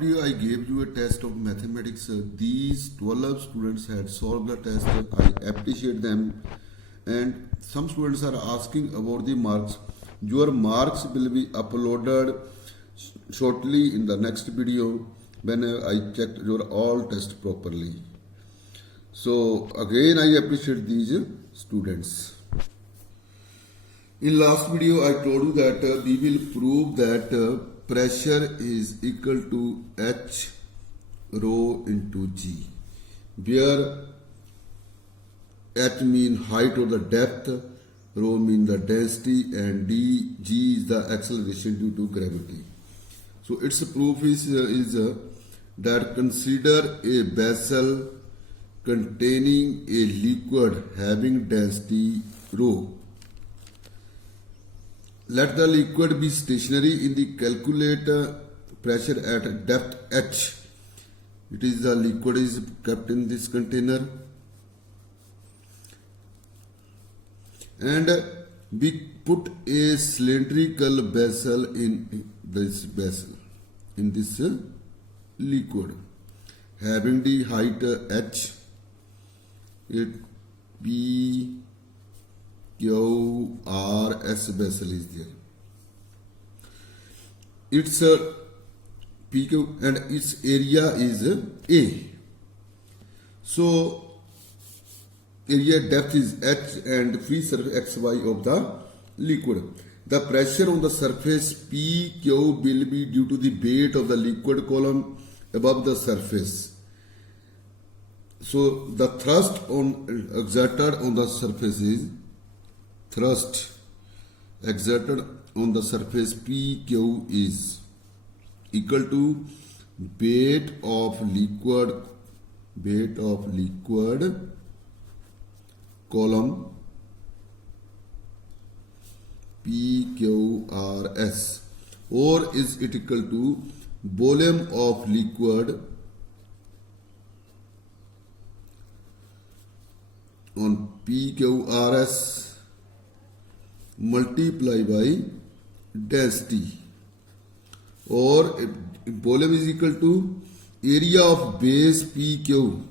video I gave you a test of mathematics. These 12 students had solved the test. I appreciate them. And some students are asking about the marks. Your marks will be uploaded shortly in the next video when I checked your all test properly. So again I appreciate these students. In last video I told you that we will prove that pressure is equal to H rho into G, where H mean height or the depth, rho mean the density, and G is the acceleration due to gravity. So its proof is that consider a vessel containing a liquid having density rho. Let the liquid be stationary in the calculate pressure at depth H. It is the liquid is kept in this container, and we put a cylindrical vessel in this liquid having the height H. It P Q R S vessel is there. Its PQ and its area is A. So area depth is H and free surface XY of the liquid. The pressure on the surface PQ will be due to the weight of the liquid column above the surface. So the thrust exerted on the surface is thrust exerted on the surface PQ is equal to weight of liquid column PQRS, or is it equal to volume of liquid on PQRS multiply by density, or volume is equal to area of base PQ,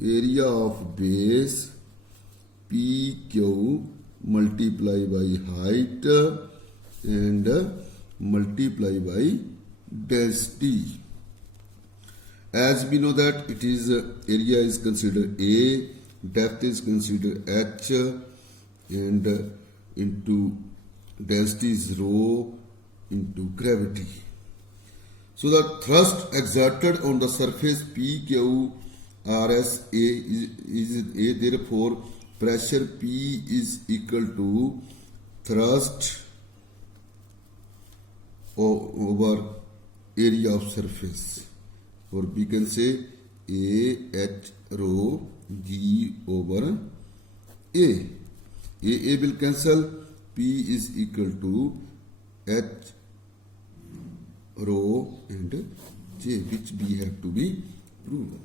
area of base PQ multiply by height and multiply by density. As we know that it is area is considered A, depth is considered H, and into density is rho into gravity. So the thrust exerted on the surface PQRS is A, therefore pressure P is equal to thrust over area of surface, or we can say A H rho G over A. A will cancel, P is equal to H rho and J, which we have to be proven.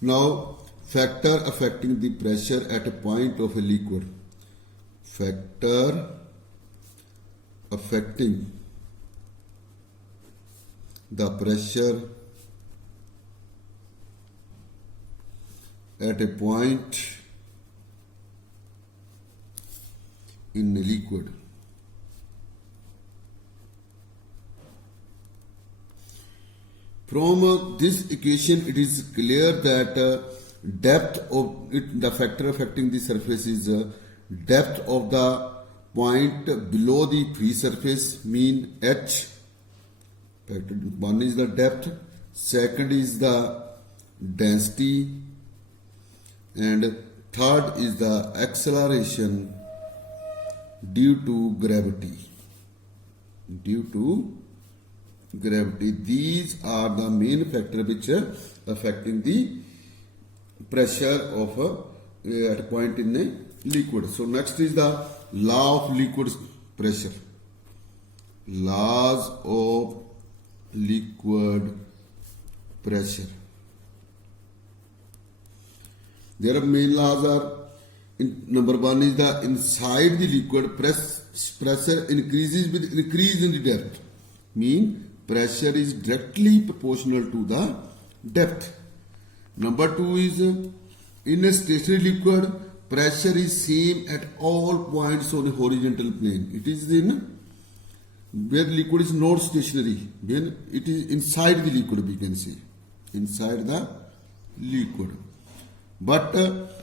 Now factor affecting the pressure at a point of a liquid. Factor affecting the pressure at a point in a liquid. From this equation, it is clear that depth of it, the factor affecting the surface is depth of the point below the free surface, mean H. One is the depth, second is the density, and third is the acceleration due to gravity. These are the main factor which are affecting the pressure of at a point in a liquid. So next is the law of liquid pressure. Laws of liquid pressure. Their main laws are, number one is the inside the liquid pressure increases with increase in the depth. Mean pressure is directly proportional to the depth. Number 2 is in a stationary liquid, pressure is same at all points on a horizontal plane. It is in where liquid is not stationary, when it is inside the liquid, we can say inside the liquid. But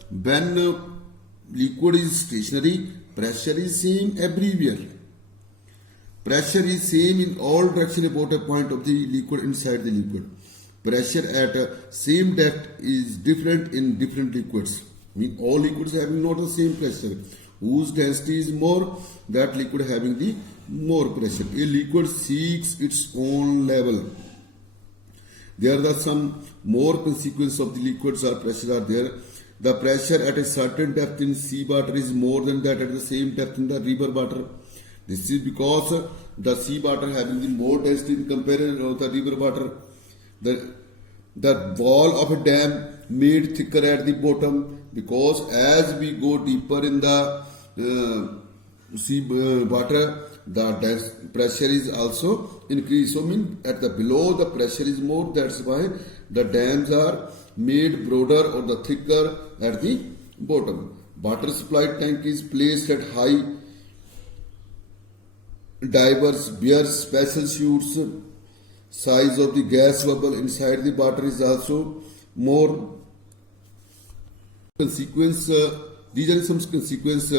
when liquid is stationary, pressure is same everywhere. Pressure is same in all direction about a point of the liquid inside the liquid. Pressure at same depth is different in different liquids. I mean, all liquids having not the same pressure. Whose density is more, that liquid having the more pressure. A liquid seeks its own level. There are some more consequences of the liquids or pressure are there. The pressure at a certain depth in sea water is more than that at the same depth in the river water. This is because the sea water having the more density in comparison of the river water. The wall of a dam made thicker at the bottom, because as we go deeper in the sea water, the pressure is also increased. So mean at the below the pressure is more. That's why the dams are made broader or the thicker at the bottom. Water supply tank is placed at high. Divers bear special suits. Size of the gas bubble inside the water is also more. Consequence. These are some consequences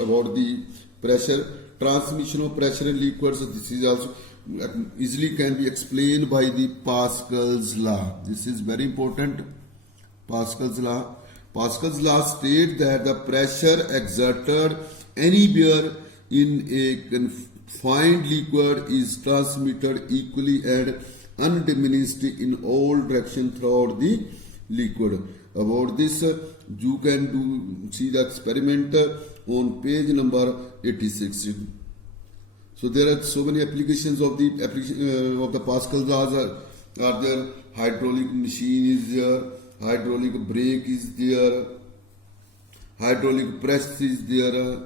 about the pressure. Transmission of pressure in liquids. This is also easily can be explained by the Pascal's law. This is very important. Pascal's law. Pascal's law states that the pressure exerted anywhere in a confined liquid is transmitted equally and undiminished in all directions throughout the liquid. About this, you can see the experiment on page number 86. So there are so many applications of the Pascal laws are there. Hydraulic machine is there, hydraulic brake is there, hydraulic press is there.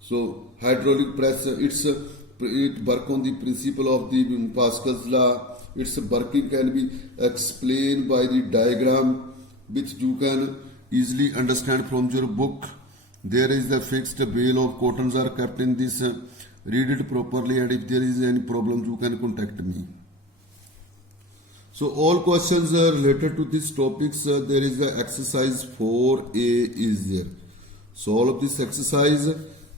So hydraulic press, it work on the principle of the Pascal's law. Its working can be explained by the diagram, which you can easily understand from your book. There is a fixed bale of cottons are kept in this. Read it properly, and if there is any problem, you can contact me. So all questions are related to these topics. There is the exercise 4A is there. Solve this exercise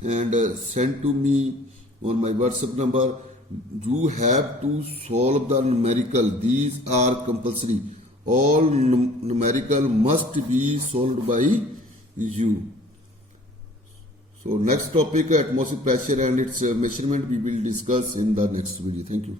and send to me on my WhatsApp number. You have to solve the numerical. These are compulsory. All numerical must be solved by you. So next topic, atmospheric pressure and its measurement, we will discuss in the next video. Thank you.